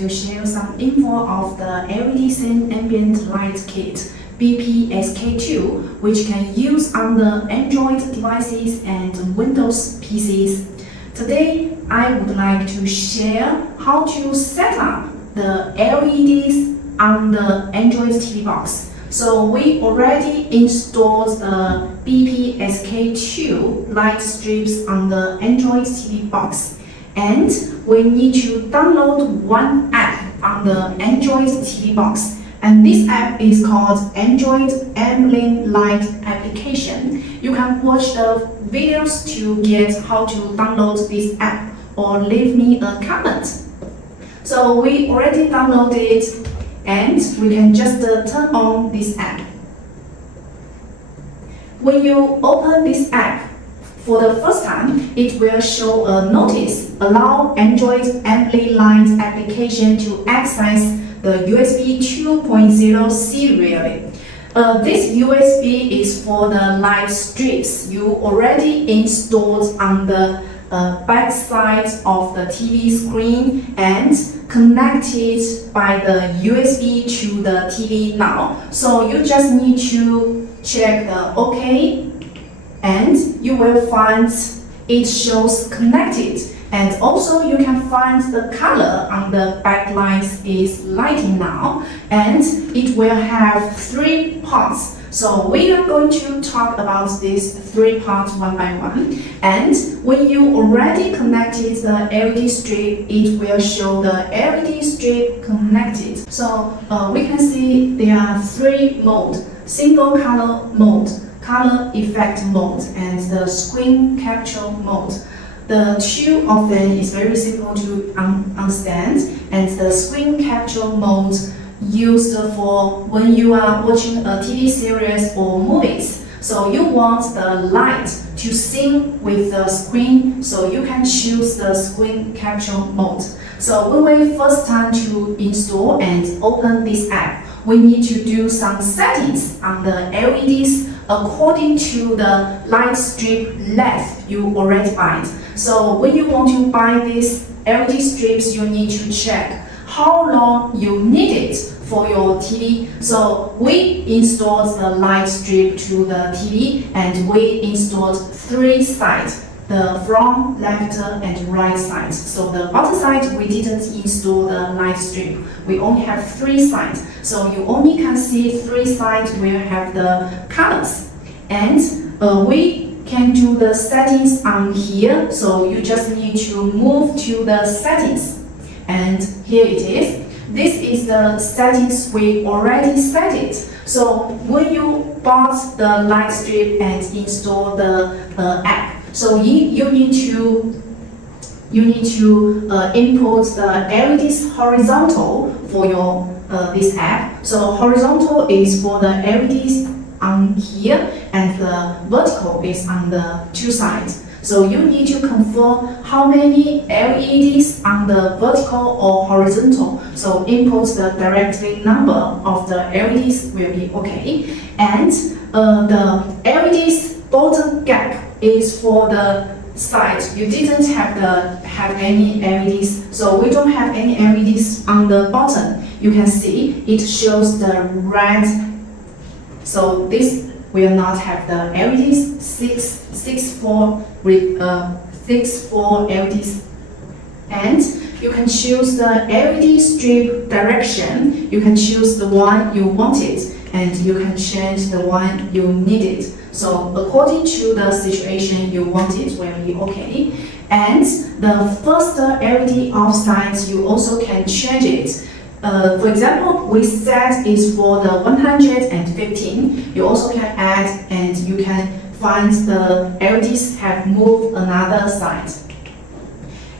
to share some info of the LED Scene Ambient Light Kit BPSK2, which can use on the Android devices and Windows PCs. Today, I would like to share how to set up the LEDs on the Android TV box. So we already installed the BPSK2 light strips on the Android TV box. And we need to download one app on the Android TV box. And this app is called Android Ambient Light application. You can watch the videos to get how to download this app or leave me a comment. So we already downloaded it and we can just turn on this app. When you open this app, for the first time, it will show a notice, allow Android Ambient Light application to access the USB 2.0 serially. This USB is for the light strips you already installed on the back side of the TV screen and connected by the USB to the TV now. So you just need to check the OK, and you will find it shows connected. And also you can find the color on the backlight is lighting now, and it will have 3 parts. So we are going to talk about these 3 parts one by one. And when you already connected the LED strip, it will show the LED strip connected. So we can see there are 3 modes: single color mode, color effect mode, and the screen capture mode. The 2 of them is very simple to understand, and the screen capture mode used for when you are watching a TV series or movies. So you want the light to sync with the screen, so you can choose the screen capture mode. So when we first time to install and open this app, we need to do some settings on the LEDs according to the light strip length you already buy. So when you want to buy these LED strips, you need to check how long you need it for your TV. So we installed the light strip to the TV, and we installed 3 sides: the front, left, and right side. So the bottom side, we didn't install the light strip. We only have 3 sides. So you only can see 3 sides will have the colors. And we can do the settings on here. So you just need to move to the settings. And here it is. This is the settings we already set it. So when you bought the light strip and install the app, so you need to input the LEDs horizontal for your this app. So horizontal is for the LEDs on here, and the vertical is on the 2 sides. So you need to confirm how many LEDs on the vertical or horizontal. So input the directly number of the LEDs will be okay. And the LEDs bottom gap is for the side. You didn't have any LEDs, so we don't have any LEDs on the bottom. You can see it shows the red. So this will not have the LEDs, 64 LEDs. And you can choose the LED strip direction. You can choose the one you wanted, and you can change the one you needed. So according to the situation you wanted will be okay. And the first LED offset, you also can change it. For example, we set is for the 115. You also can add, and you can find the LEDs have moved another side.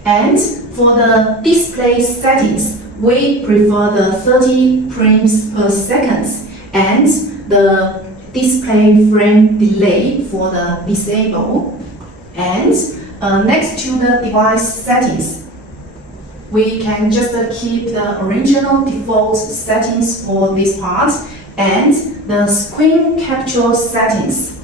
And for the display settings, we prefer the 30 frames per second and the display frame delay for the disable. And next to the device settings, we can just keep the original default settings for this part, and the screen capture settings.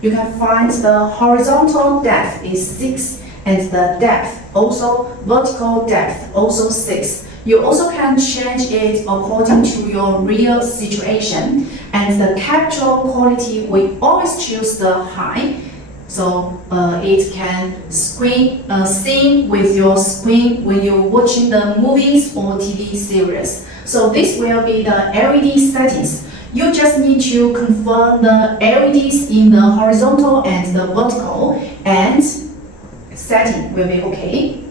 You can find the horizontal depth is 6, and the depth also vertical depth also 6. You also can change it according to your real situation, and the capture quality we always choose the high, so it can sync with your screen when you're watching the movies or TV series. So this will be the LED settings. You just need to confirm the LEDs in the horizontal and the vertical, and setting will be okay.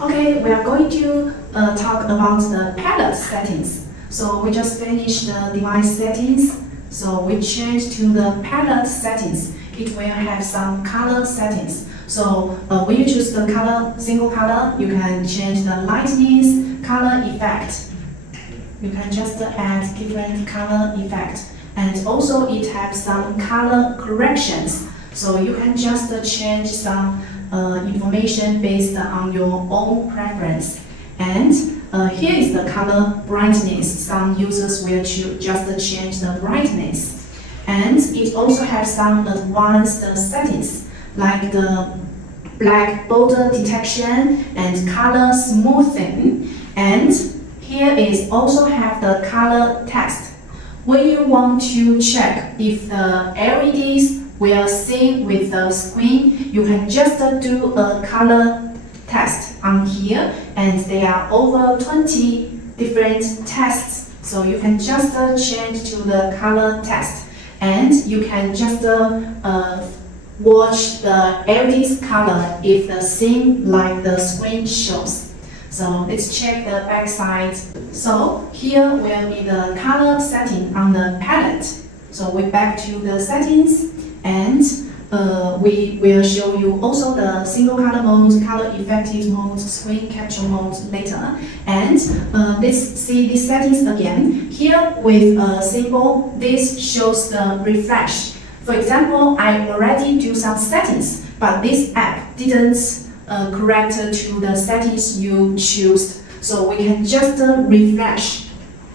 Okay, we are going to talk about the palette settings. So we just finished the device settings. So we change to the palette settings. It will have some color settings. So when you choose the color, single color, you can change the lightness, color effect. You can just add different color effect. And also it has some color corrections. So you can just change some information based on your own preference. And here is the color brightness. Some users will just change the brightness. And it also has some advanced settings like the black border detection and color smoothing. And here is also have the color test. When you want to check if the LEDs will sync with the screen, you can just do a color test on here, and there are over 20 different tests. So you can just change to the color test, and you can just watch the LED's color if the sync like the screen shows. So let's check the back side. So here will be the color setting on the palette. So we're back to the settings, and we will show you also the single color mode, color effective mode, screen capture mode later. And let's see the settings again. Here with a symbol, this shows the refresh. For example, I already do some settings, but this app didn't correct to the settings you choose. So we can just refresh.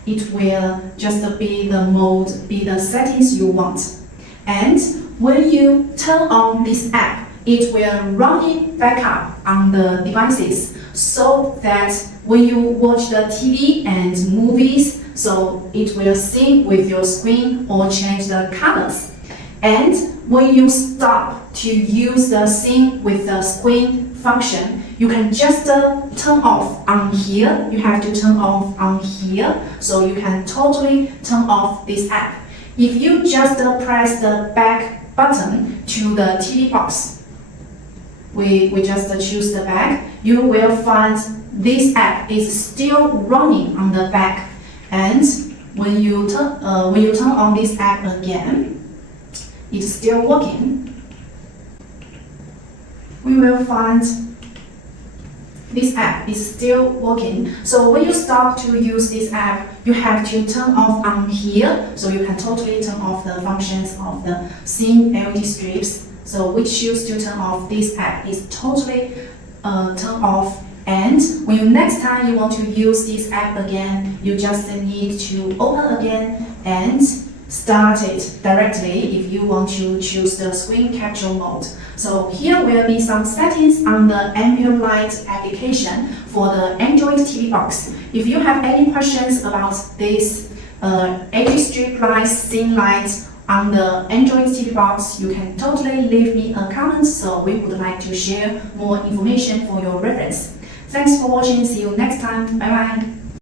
It will just be the mode, be the settings you want. And when you turn on this app, it will run it back up on the devices so that when you watch the TV and movies, so it will sync with your screen or change the colors. And when you stop to use the sync with the screen function, you can just turn off on here. You have to turn off on here, so you can totally turn off this app. If you just press the back button to the TV box, we just choose the back, you will find this app is still running on the back. And when you turn on this app again, it's still working. We will find this app is still working. So when you stop to use this app, you have to turn off on here, so you can totally turn off the functions of the sync LED strips. So we choose to turn off this app is totally turn off. And when next time you want to use this app again, you just need to open again and start it directly if you want to choose the screen capture mode. So here will be some settings on the ambient light application for the Android TV box. If you have any questions about this LED strip lights, scene lights on the Android TV box, you can totally leave me a comment, so we would like to share more information for your reference. Thanks for watching. See you next time. Bye bye.